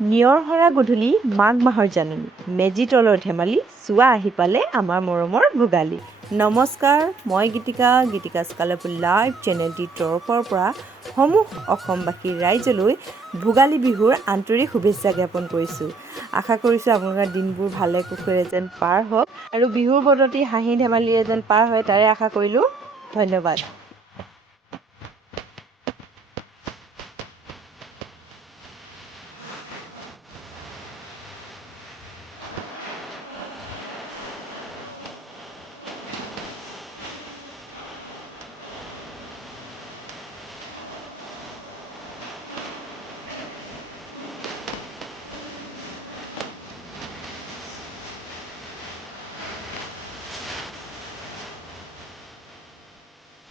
নিয়ৰ সৰা গধূলি মাঘ মাহৰ জাননী। মেজি তলৰ ধেমালি চোৱা আহি পালে আমাৰ মৰমৰ ভোগালী। নমস্কাৰ মই গীতিকা গীতিকা স্কালপুল লাইভ চেনেলটিৰ তৰফৰ পৰা সমূহ অসমবাসী ৰাইজলৈ ভোগালী বিহুৰ আন্তৰিক শুভেচ্ছা জ্ঞাপন কৰিছোঁ। আশা কৰিছোঁ আপোনালোকৰ দিনবোৰ ভালে কুশৰে যেন পাৰ হওক আৰু বিহুৰ বতৰটি হাঁহি ধেমালিৰে যেন পাৰ হয় তাৰে আশা কৰিলোঁ। ধন্যবাদ।